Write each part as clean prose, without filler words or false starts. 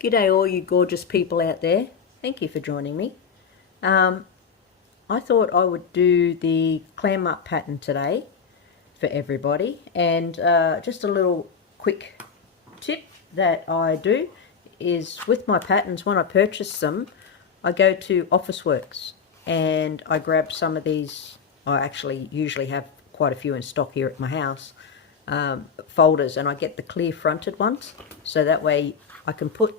G'day all you gorgeous people out there. Thank you for joining me. I thought I would do the clam up pattern today for everybody, and just a little quick tip that I do is with my patterns, when I purchase them, I go to Officeworks and I grab some of these. I actually usually have quite a few in stock here at my house, folders, and I get the clear fronted ones, so that way I can put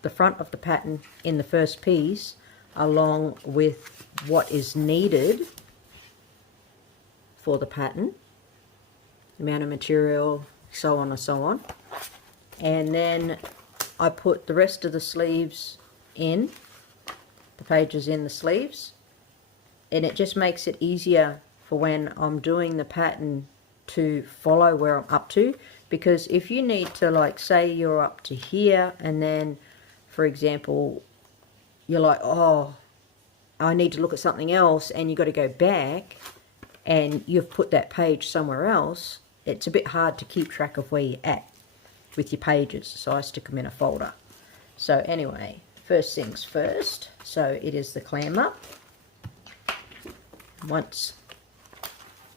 the front of the pattern in the first piece along with what is needed for the pattern, amount of material, so on and so on. And then I put the rest of the sleeves in, the pages in the sleeves, and it just makes it easier for when I'm doing the pattern to follow where I'm up to. Because if you need to, like, say you're up to here, and then for example you're like, oh, I need to look at something else, and you've got to go back and you've put that page somewhere else, it's a bit hard to keep track of where you're at with your pages, so I stick them in a folder. So anyway, first things first, so it is the clam up. Once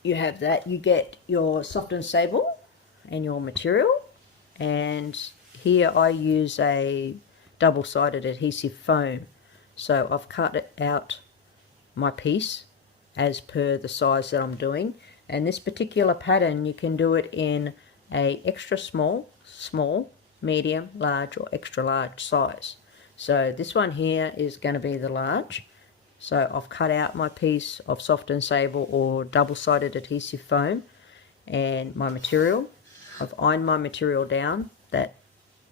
you have that, you get your soft and sable and your material, and here I use a double-sided adhesive foam. So I've cut it out my piece as per the size that I'm doing, and this particular pattern you can do it in a extra small, small, medium, large, or extra large size. So this one here is going to be the large. So I've cut out my piece of soft and sable or double-sided adhesive foam and my material. I've ironed my material down that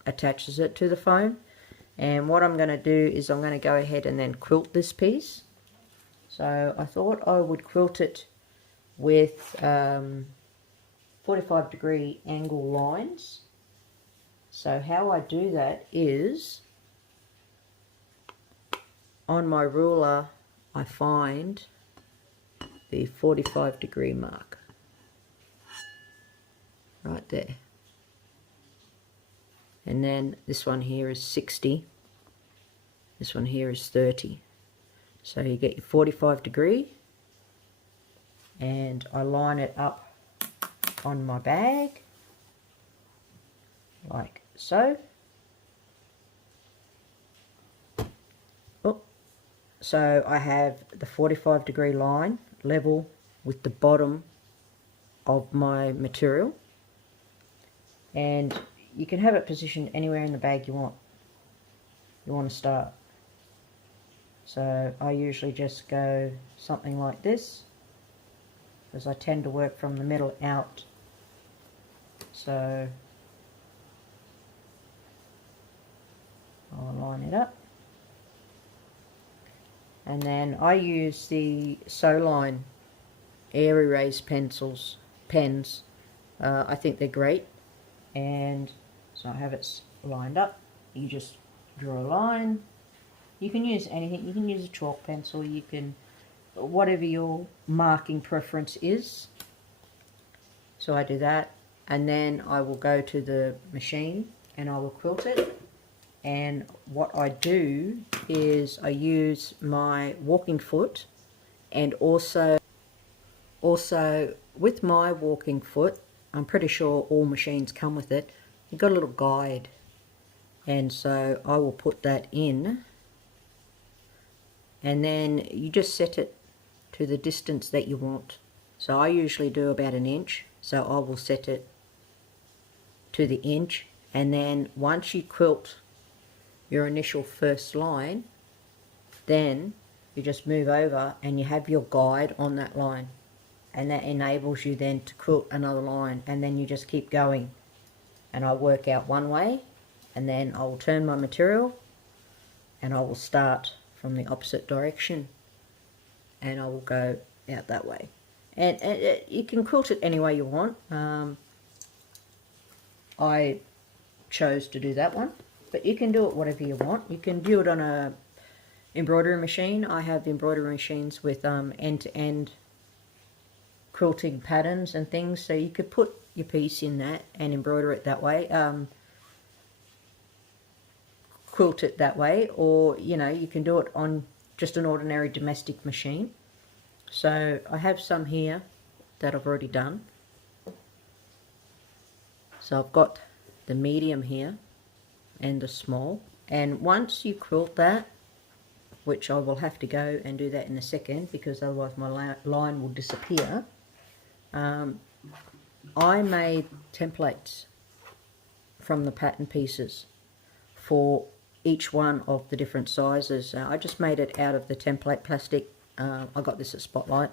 attaches it to the foam, and what I'm going to do is I'm going to go ahead and then quilt this piece. So I thought I would quilt it with 45-degree angle lines. So how I do that is, on my ruler I find the 45-degree mark right there, and then this one here is 60, this one here is 30. So you get your 45-degree, and I line it up on my bag like so. Oh, so I have the 45-degree line level with the bottom of my material, and you can have it positioned anywhere in the bag you want to start. So I usually just go something like this, because I tend to work from the middle out. So I'll line it up, and then I use the Soline air erase pens. I think they're great. And so I have it lined up. You just draw a line. You can use anything. You can use a chalk pencil. You can, whatever your marking preference is. So I do that, and then I will go to the machine and I will quilt it. And what I do is I use my walking foot, and also with my walking foot, I'm pretty sure all machines come with it, you've got a little guide, and so I will put that in, and then you just set it to the distance that you want. So I usually do about 1 inch, so I will set it to the inch, and then once you quilt your initial first line, then you just move over and you have your guide on that line, and that enables you then to quilt another line, and then you just keep going. And I work out one way, and then I will turn my material and I will start from the opposite direction, and I will go out that way. And you can quilt it any way you want. I chose to do that one, but you can do it whatever you want. You can do it on a embroidery machine. I have embroidery machines with end-to-end quilting patterns and things, so you could put your piece in that and embroider it that way. quilt it that way, or you know, you can do it on just an ordinary domestic machine. So I have some here that I've already done. So I've got the medium here and the small, and once you quilt that, which I will have to go and do that in a second because otherwise my line will disappear, I made templates from the pattern pieces for each one of the different sizes. I just made it out of the template plastic. I got this at Spotlight,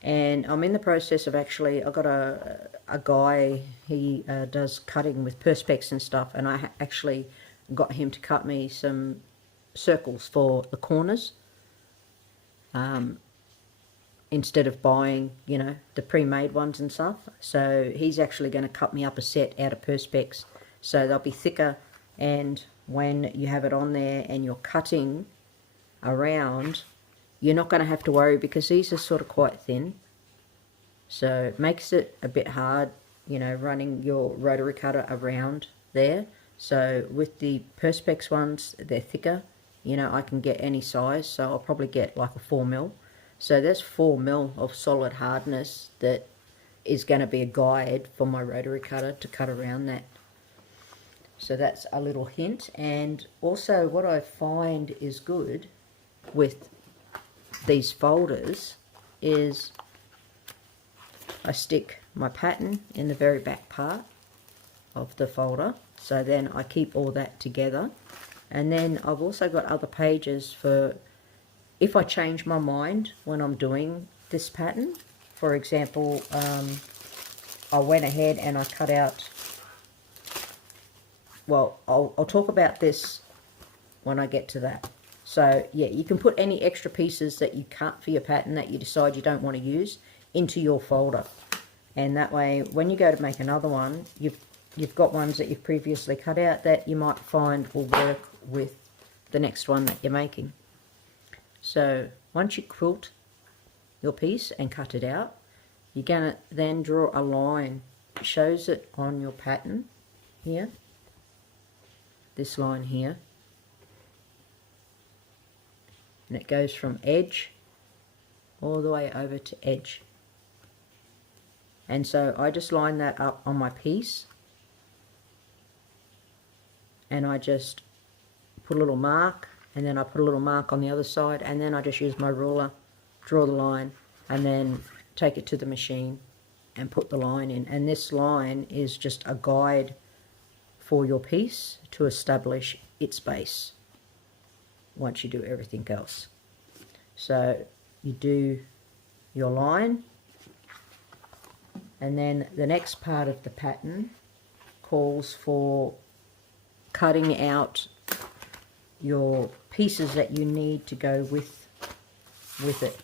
and I'm in the process of actually, I got a guy, he does cutting with perspex and stuff, and I actually got him to cut me some circles for the corners, instead of buying, you know, the pre-made ones and stuff. So he's actually going to cut me up a set out of perspex, so they'll be thicker, and when you have it on there and you're cutting around, you're not going to have to worry because these are sort of quite thin. So it makes it a bit hard, you know, running your rotary cutter around there. So with the perspex ones, they're thicker. You know, I can get any size, so I'll probably get like a 4mm. So there's 4mm of solid hardness that is going to be a guide for my rotary cutter to cut around that. So that's a little hint. And also what I find is good with these folders is I stick my pattern in the very back part of the folder, so then I keep all that together. And then I've also got other pages for if I change my mind when I'm doing this pattern. For example, I went ahead and I cut out, well, I'll talk about this when I get to that. So yeah, you can put any extra pieces that you cut for your pattern that you decide you don't want to use into your folder, and that way when you go to make another one, you've got ones that you've previously cut out that you might find will work with the next one that you're making. So once you quilt your piece and cut it out, you're going to then draw a line. It shows it on your pattern here, this line here, and it goes from edge all the way over to edge. And so I just line that up on my piece, and I just put a little mark, and then I put a little mark on the other side, and then I just use my ruler, draw the line, and then take it to the machine and put the line in. And this line is just a guide for your piece to establish its base once you do everything else. So you do your line, and then the next part of the pattern calls for cutting out your pieces that you need to go with it.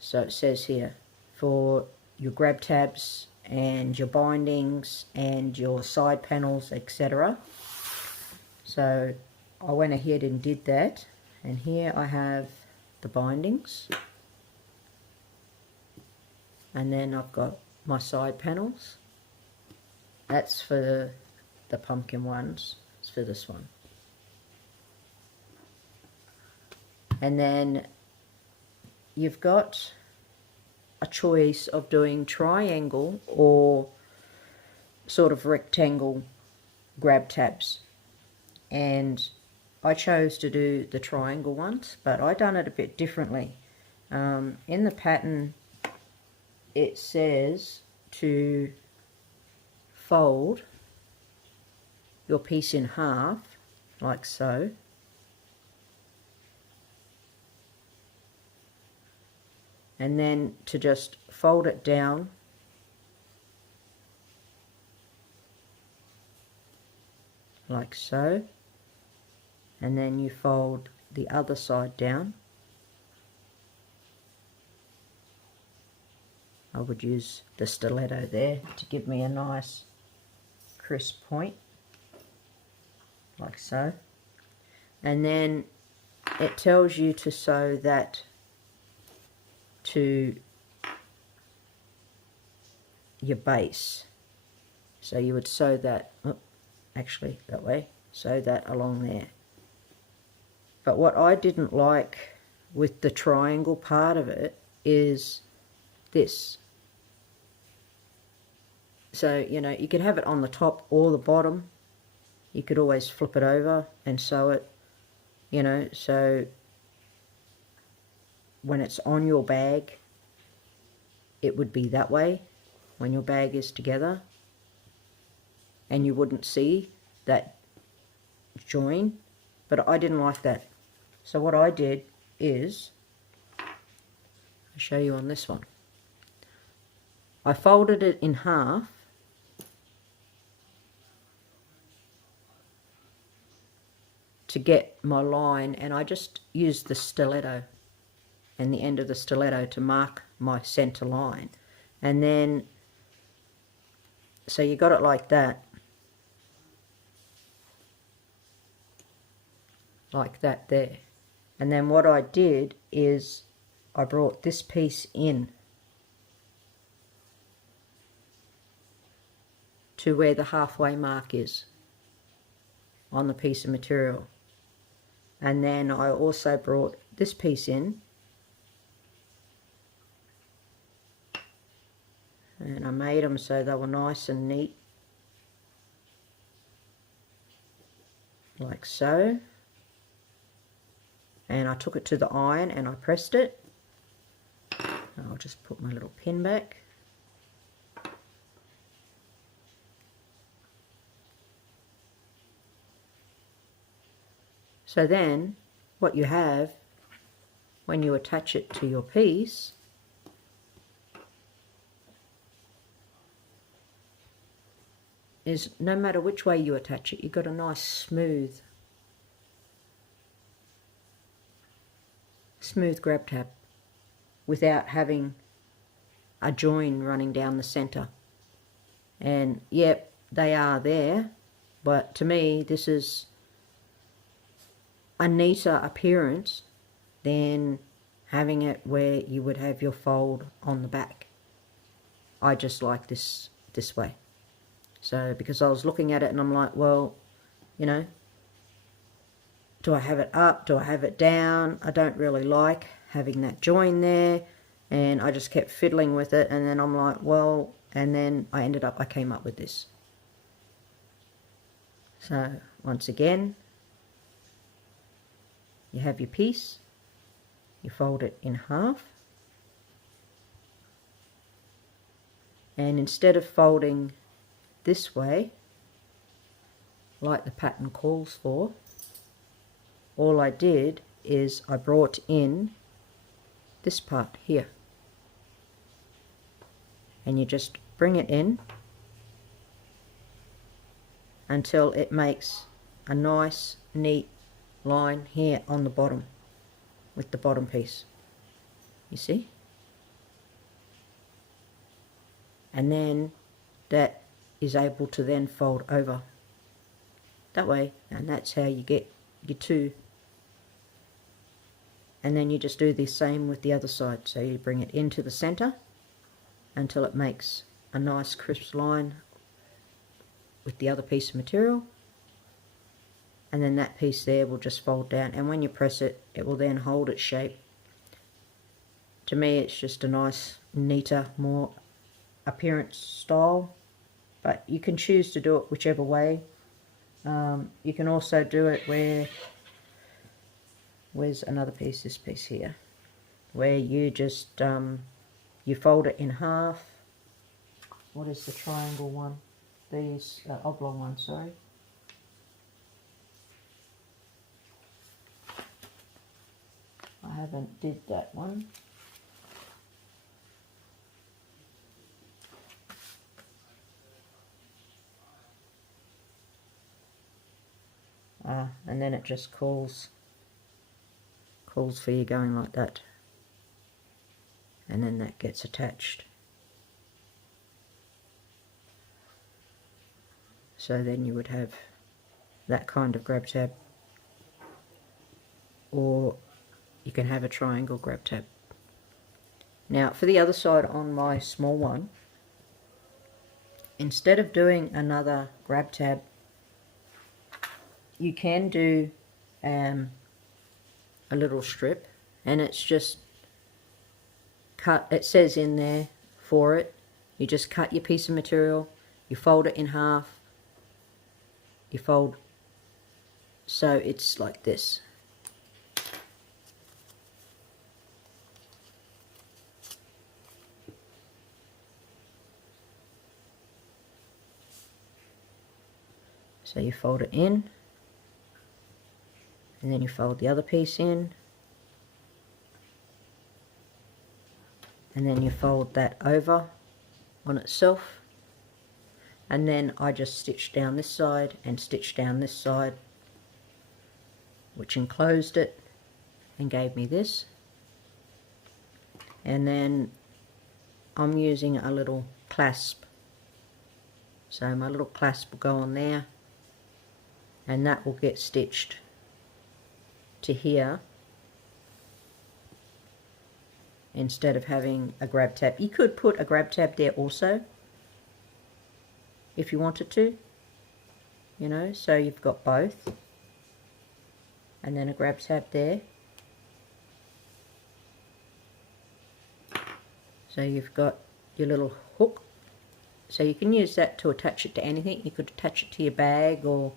So it says here for your grab tabs and your bindings and your side panels, etc. So I went ahead and did that, and here I have the bindings, and then I've got my side panels. That's for the pumpkin ones, it's for this one. And then you've got a choice of doing triangle or sort of rectangle grab tabs, and I chose to do the triangle ones, but I done it a bit differently. In the pattern it says to fold your piece in half like so, and then to just fold it down like so, and then you fold the other side down. I would use the stiletto there to give me a nice crisp point like so, and then it tells you to sew that to your base. So you would sew that, actually that way, sew that along there. But what I didn't like with the triangle part of it is this. So, you know, you could have it on the top or the bottom. You could always flip it over and sew it, you know, so when it's on your bag, it would be that way when your bag is together, and you wouldn't see that join. But I didn't like that. So what I did is, I'll show you on this one. I folded it in half to get my line, and I just used the stiletto and the end of the stiletto to mark my center line. And then, so you got it like that, there. And then what I did is I brought this piece in to where the halfway mark is on the piece of material. And then I also brought this piece in, and I made them so they were nice and neat, like so. And I took it to the iron and I pressed it. I'll just put my little pin back. So then what you have when you attach it to your piece is, no matter which way you attach it, you've got a nice smooth grab tab without having a join running down the center. And yep, they are there, but to me this is a neater appearance than having it where you would have your fold on the back. I just like this way. So because I was looking at it and I'm like, well, you know, do I have it up? Do I have it down? I don't really like having that join there. And I just kept fiddling with it, and then I'm like, well, and then I came up with this. So once again, you have your piece, you fold it in half, and instead of folding this way, like the pattern calls for, all I did is I brought in this part here, and you just bring it in until it makes a nice neat line here on the bottom with the bottom piece, you see, and then that is able to then fold over that way, and that's how you get your two. And then you just do the same with the other side, so you bring it into the center until it makes a nice crisp line with the other piece of material, and then that piece there will just fold down, and when you press it, it will then hold its shape. To me, it's just a nice, neater, more appearance style, but you can choose to do it whichever way. You can also do it where, where's another piece, this piece here, where you just you fold it in half. What is the triangle one? These oblong one, sorry. I haven't did that one. And then it just calls for you going like that, and then that gets attached. So then you would have that kind of grab tab, or you can have a triangle grab tab. Now for the other side on my small one, instead of doing another grab tab you can do a little strip, and it's just cut. It says in there for it, you just cut your piece of material, you fold it in half, you fold so it's like this. So you fold it in, and then you fold the other piece in, and then you fold that over on itself, and then I just stitched down this side and stitched down this side, which enclosed it and gave me this. And then I'm using a little clasp, so my little clasp will go on there, and that will get stitched to here instead of having a grab tab. You could put a grab tab there also if you wanted to, you know, so you've got both, and then a grab tab there. So you've got your little hook, so you can use that to attach it to anything. You could attach it to your bag or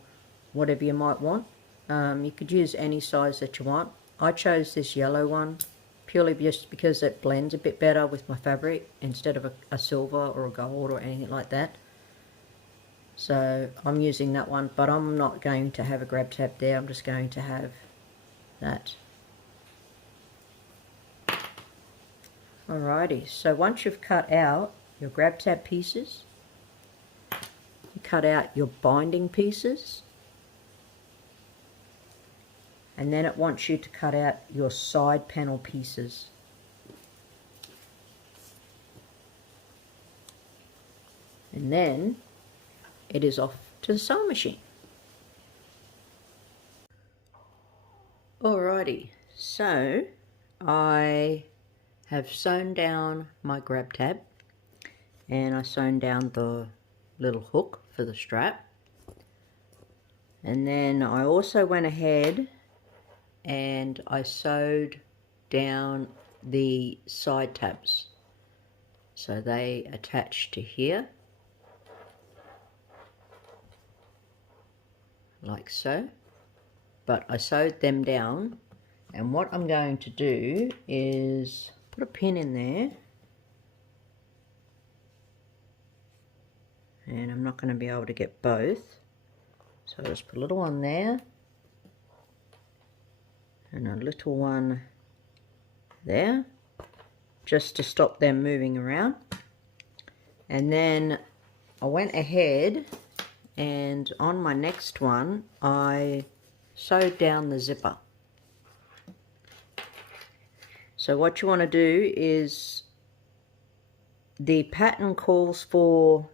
whatever you might want. You could use any size that you want. I chose this yellow one purely just because it blends a bit better with my fabric instead of a silver or a gold or anything like that. So I'm using that one, but I'm not going to have a grab tab there. I'm just going to have that. Alrighty, so once you've cut out your grab tab pieces, you cut out your binding pieces, and then it wants you to cut out your side panel pieces. And then it is off to the sewing machine. Alrighty, so I have sewn down my grab tab, and I sewn down the little hook for the strap, and then I also went ahead and I sewed down the side tabs, so they attach to here like so, but I sewed them down. And what I'm going to do is put a pin in there, and I'm not going to be able to get both, so I'll just put a little one there and a little one there, just to stop them moving around. And then I went ahead and on my next one I sewed down the zipper. So what you want to do is, the pattern calls for,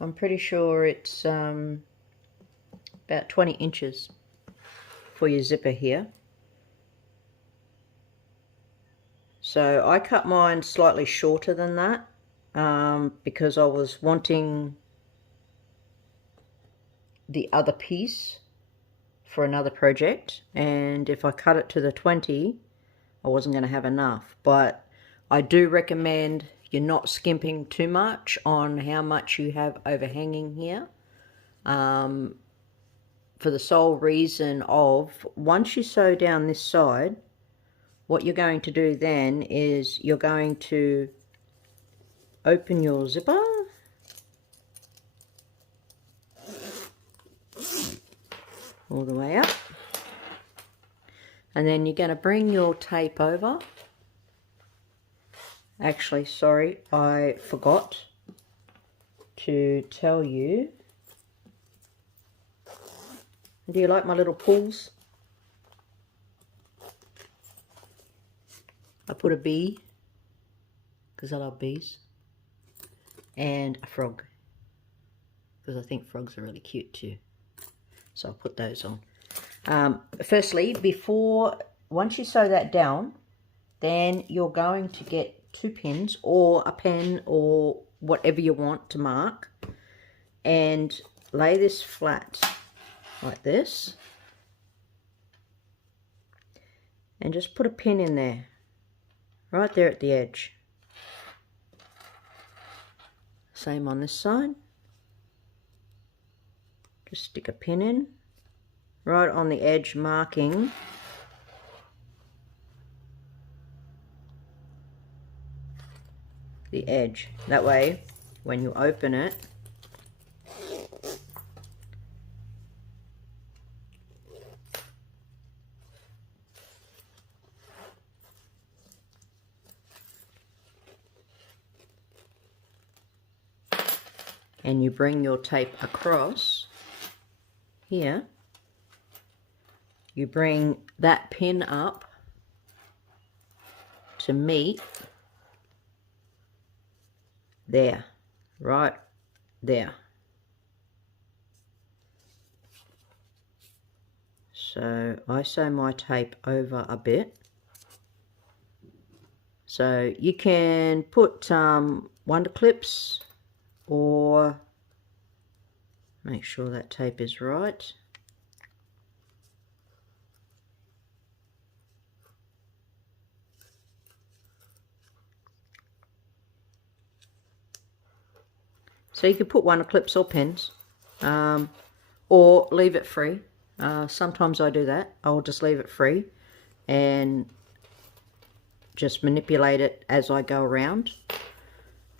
I'm pretty sure it's about 20 inches for your zipper here. So I cut mine slightly shorter than that because I was wanting the other piece for another project, and if I cut it to the 20, I wasn't going to have enough. But I do recommend you're not skimping too much on how much you have overhanging here, for the sole reason of, once you sew down this side, what you're going to do then is you're going to open your zipper all the way up, and then you're going to bring your tape over. Actually, sorry, I forgot to tell you. Do you like my little pulls? I put a bee, because I love bees, and a frog, because I think frogs are really cute too. So I'll put those on. Firstly, once you sew that down, then you're going to get 2 pins or a pen or whatever you want to mark, and lay this flat like this, and just put a pin in there, right there at the edge. Same on this side. Just stick a pin in, right on the edge, marking the edge. That way, when you open it, and you bring your tape across here, you bring that pin up to meet there, right there. So I sew my tape over a bit. So you can put wonder clips, or make sure that tape is right. So you can put wonder clips or pins, or leave it free. Sometimes I do that. I'll just leave it free and just manipulate it as I go around.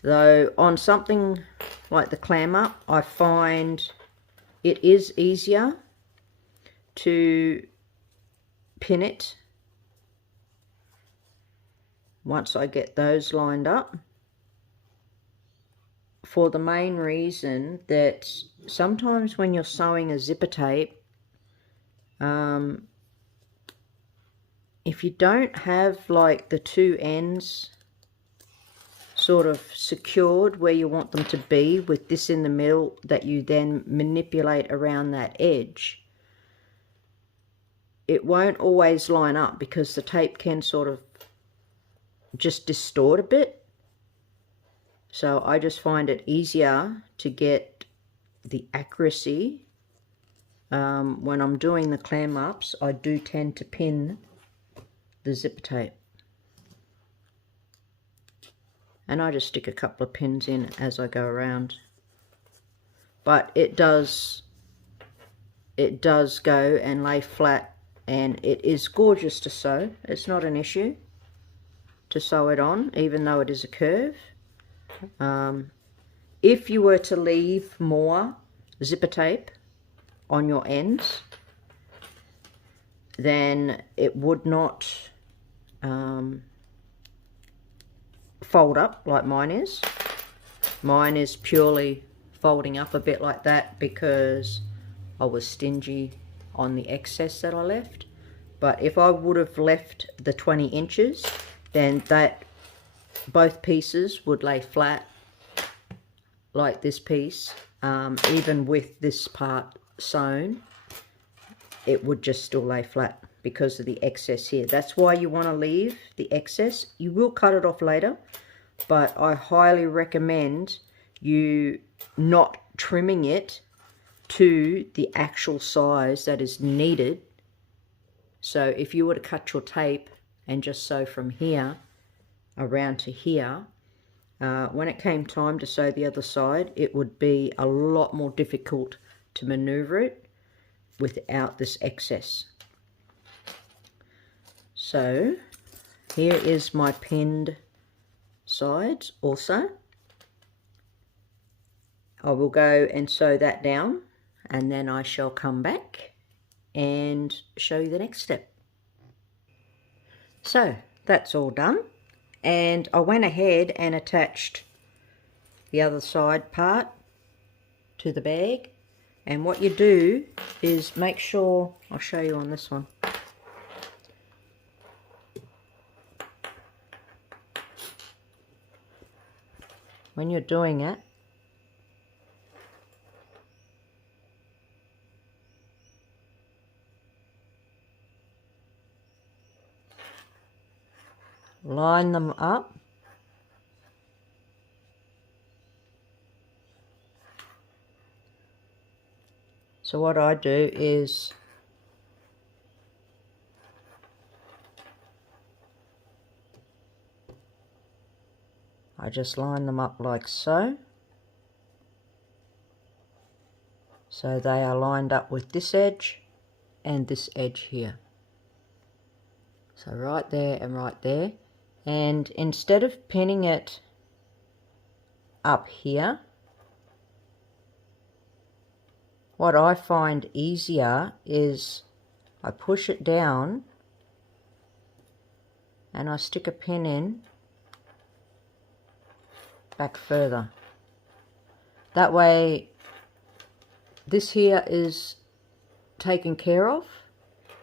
Though on something like the clam up, I find it is easier to pin it once I get those lined up, for the main reason that sometimes when you're sewing a zipper tape, if you don't have like the two ends sort of secured where you want them to be, with this in the middle that you then manipulate around that edge, it won't always line up because the tape can sort of just distort a bit. So I just find it easier to get the accuracy. When I'm doing the clam ups, I do tend to pin the zipper tape. And I just stick a couple of pins in as I go around. But it does go and lay flat, and it is gorgeous to sew. It's not an issue to sew it on, even though it is a curve. If you were to leave more zipper tape on your ends, then it would not fold up like mine is. Mine is purely folding up a bit like that because I was stingy on the excess that I left. But if I would have left the 20 inches, then that both pieces would lay flat like this piece. Even with this part sewn, it would just still lay flat because of the excess here. That's why you want to leave the excess. You will cut it off later, but I highly recommend you not trimming it to the actual size that is needed. So if you were to cut your tape and just sew from here around to here, when it came time to sew the other side, it would be a lot more difficult to maneuver it without this excess. So here is my pinned sides also. I will go and sew that down, and then I shall come back and show you the next step. So that's all done, and I went ahead and attached the other side part to the bag. And what you do is make sure, I'll show you on this one. When you're doing it, line them up So what I do is I just line them up like so. So they are lined up with this edge and this edge here. So right there and right there. And instead of pinning it up here, what I find easier is I push it down and I stick a pin in back further. That way this here is taken care of.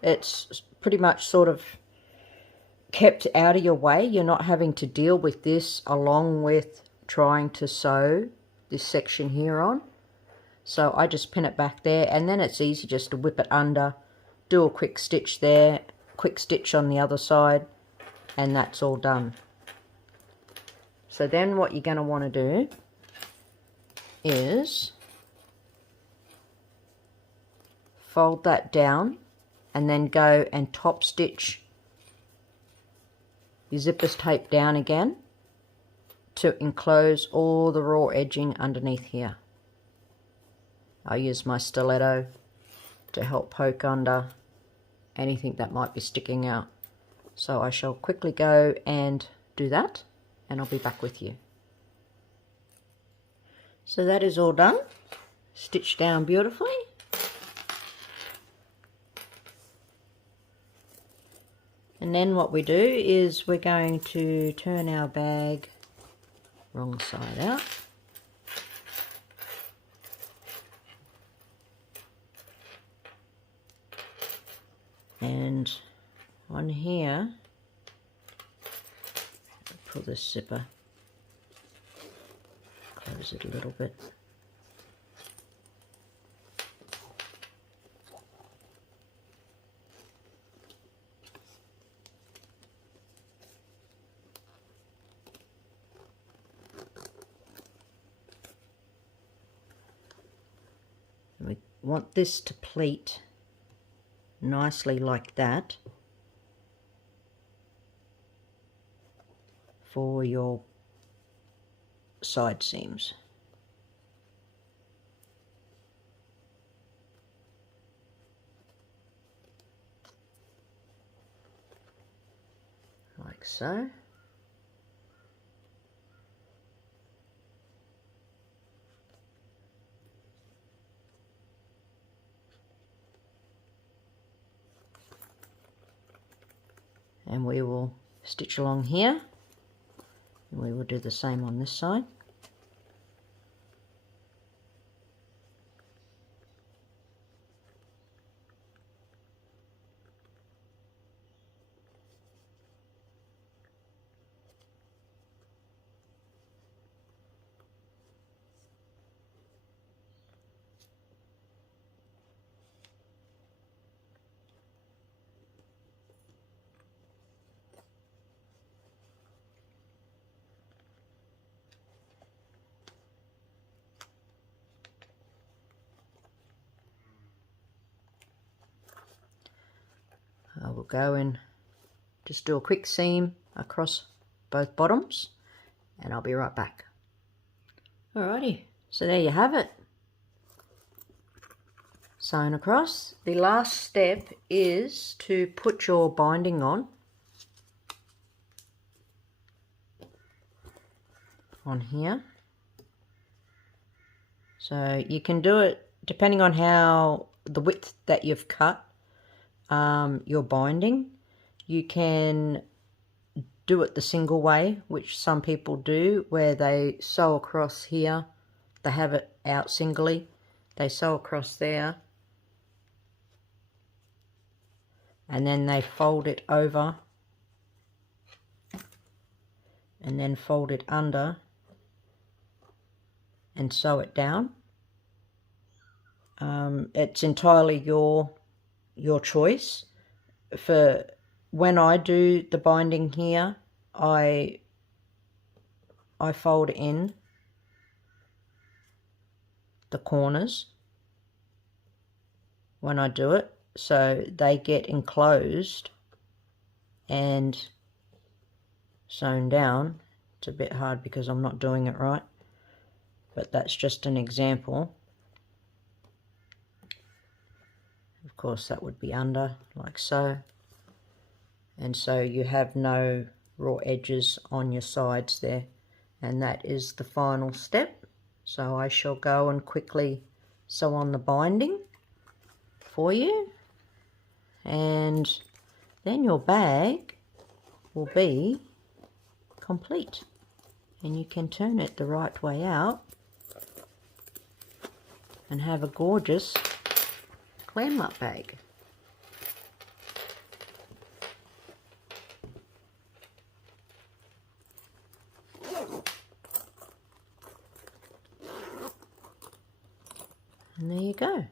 It's pretty much sort of kept out of your way. You're not having to deal with this along with trying to sew this section here on. So I just pin it back there, and then it's easy just to whip it under, do a quick stitch there, quick stitch on the other side, and that's all done. So then what you're going to want to do is fold that down and then go and top stitch your zipper's tape down again to enclose all the raw edging underneath here. I use my stiletto to help poke under anything that might be sticking out. So I shall quickly go and do that, and I'll be back with you. So that is all done, stitched down beautifully. And then what we do is we're going to turn our bag wrong side out. And on here, pull this zipper, close it a little bit. We want this to pleat nicely like that for your side seams. Like so. And we will stitch along here, and we will do the same on this side. I will go and just do a quick seam across both bottoms, and I'll be right back. Alrighty, so there you have it. Sewn across. The last step is to put your binding on here. So you can do it depending on how the width that you've cut your binding. You can do it the single way, which some people do, where they sew across here. They have it out singly. They sew across there, and then they fold it over and then fold it under and sew it down. It's entirely your choice. For when I do the binding here, I fold in the corners when I do it, so they get enclosed and sewn down. It's a bit hard because I'm not doing it right, but that's just an example. Of course that would be under, like so, and so you have no raw edges on your sides there, and that is the final step. So I shall go and quickly sew on the binding for you, and then your bag will be complete, and you can turn it the right way out and have a gorgeous clam nut bag. And there you go.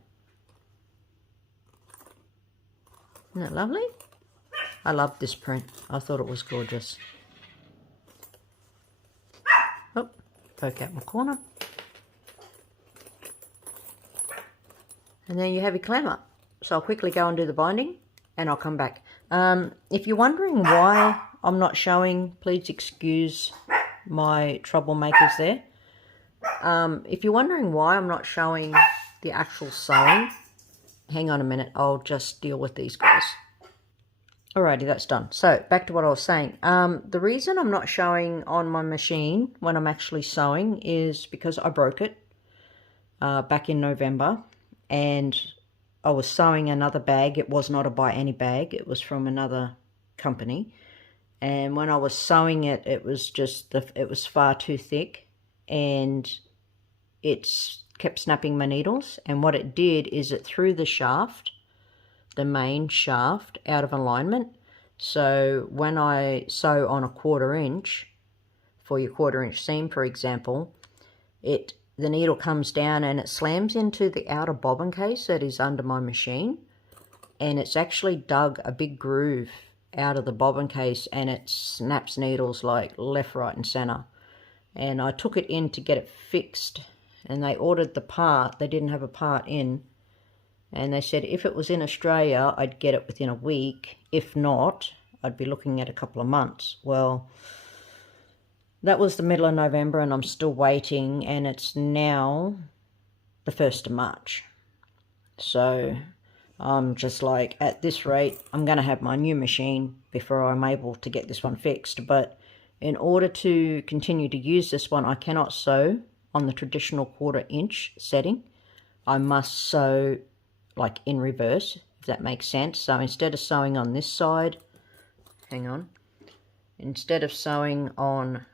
Isn't that lovely? I love this print. I thought it was gorgeous. Oh, poke out my corner. And there you have your clam up. So I'll quickly go and do the binding and I'll come back. If you're wondering why I'm not showing, please excuse my troublemakers there. If you're wondering why I'm not showing the actual sewing, hang on a minute, I'll just deal with these guys. Alrighty, that's done. So back to what I was saying. The reason I'm not showing on my machine when I'm actually sewing is because I broke it back in November, and I was sewing another bag. It was not a Buy Any bag, it was from another company, and when I was sewing it, it was just it was far too thick, and it kept snapping my needles. And what it did is it threw the shaft, the main shaft, out of alignment. So when I sew on a 1/4 inch, for your 1/4 inch seam for example, the needle comes down and it slams into the outer bobbin case that is under my machine, and it's actually dug a big groove out of the bobbin case, and it snaps needles like left, right and center. And I took it in to get it fixed, and they ordered the part. They didn't have a part in, and they said if it was in Australia I'd get it within a week. If not, I'd be looking at a couple of months. Well, that was the middle of November and I'm still waiting, and it's now the 1st of March. So I'm just like, at this rate, I'm going to have my new machine before I'm able to get this one fixed. But in order to continue to use this one, I cannot sew on the traditional 1/4 inch setting. I must sew like in reverse, if that makes sense. So instead of sewing on this side, hang on, instead of sewing on,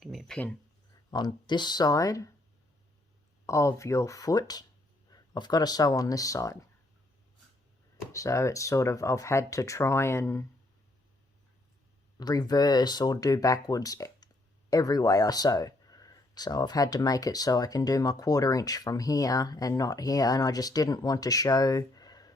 give me a pin, on this side of your foot, I've got to sew on this side. So it's sort of, I've had to try and reverse or do backwards every way I sew. So I've had to make it so I can do my 1/4 inch from here and not here, and I just didn't want to show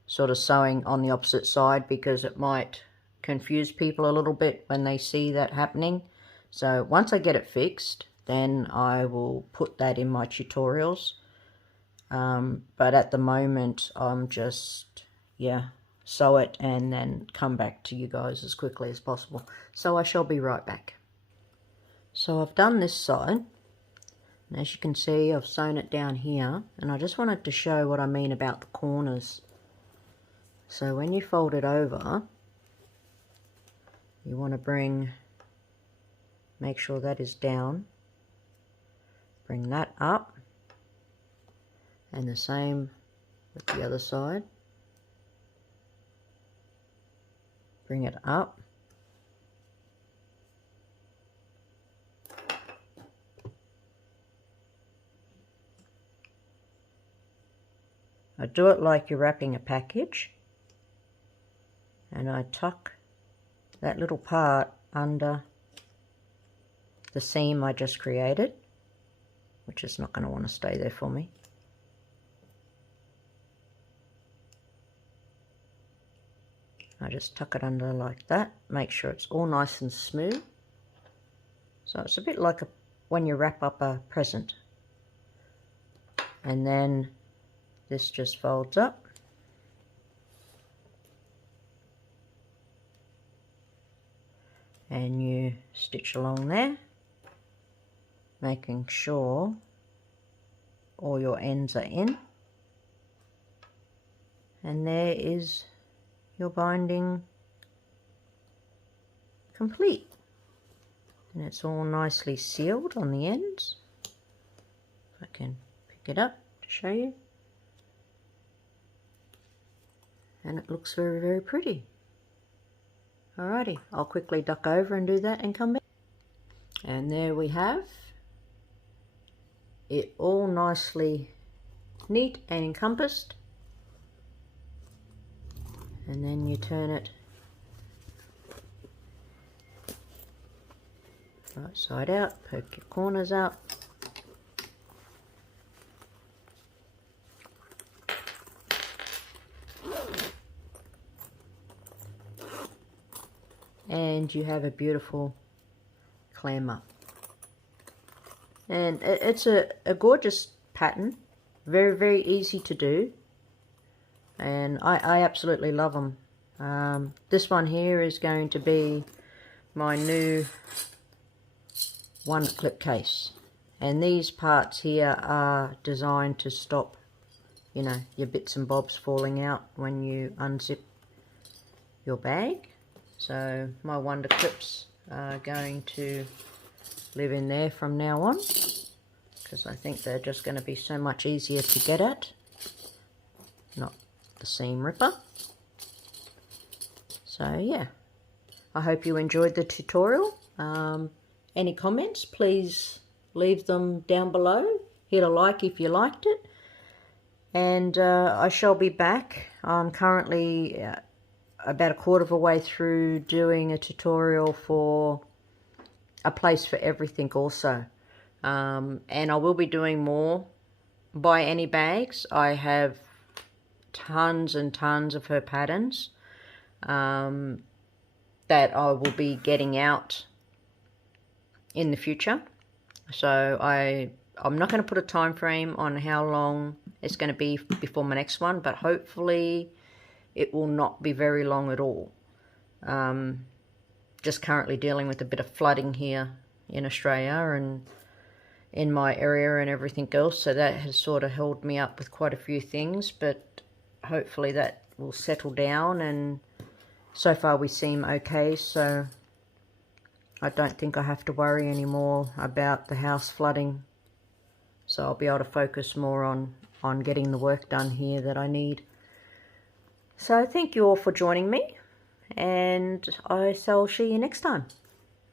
sort of sewing on the opposite side because it might confuse people a little bit when they see that happening. So once I get it fixed, then I will put that in my tutorials. But at the moment, I'm just, yeah, sew it and then come back to you guys as quickly as possible. So I shall be right back. So I've done this side, and as you can see, I've sewn it down here, and I just wanted to show what I mean about the corners. So when you fold it over, you want to make sure that is down, bring that up, and the same with the other side. Bring it up. I do it like you're wrapping a package, and I tuck that little part under the seam I just created, which is not going to want to stay there for me. I just tuck it under like that, make sure it's all nice and smooth. So it's a bit like when you wrap up a present. And then this just folds up. And you stitch along there, making sure all your ends are in. And there is your binding complete. And it's all nicely sealed on the ends. If I can pick it up to show you. And it looks very, very pretty. Alrighty, I'll quickly duck over and do that and come back. And there we have it, all nicely neat and encompassed. And then you turn it right side out, poke your corners out. And you have a beautiful clam up. And it's a gorgeous pattern, very, very easy to do. And I absolutely love them. This one here is going to be my new one clip case. And these parts here are designed to stop, you know, your bits and bobs falling out when you unzip your bag. So my wonder clips are going to live in there from now on, because I think they're just going to be so much easier to get at, not the seam ripper. So yeah, I hope you enjoyed the tutorial. Any comments, please leave them down below. Hit a like if you liked it. And I shall be back. I'm currently about a quarter of a way through doing a tutorial for a place for everything also. And I will be doing more Buy Any bags. I have tons and tons of her patterns that I will be getting out in the future. So I'm not going to put a time frame on how long it's going to be before my next one, but hopefully it will not be very long at all. Just currently dealing with a bit of flooding here in Australia and in my area and everything else, so that has sort of held me up with quite a few things, but hopefully that will settle down, and so far we seem okay, so I don't think I have to worry anymore about the house flooding. So I'll be able to focus more on getting the work done here that I need. So thank you all for joining me, and I shall see you next time.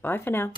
Bye for now.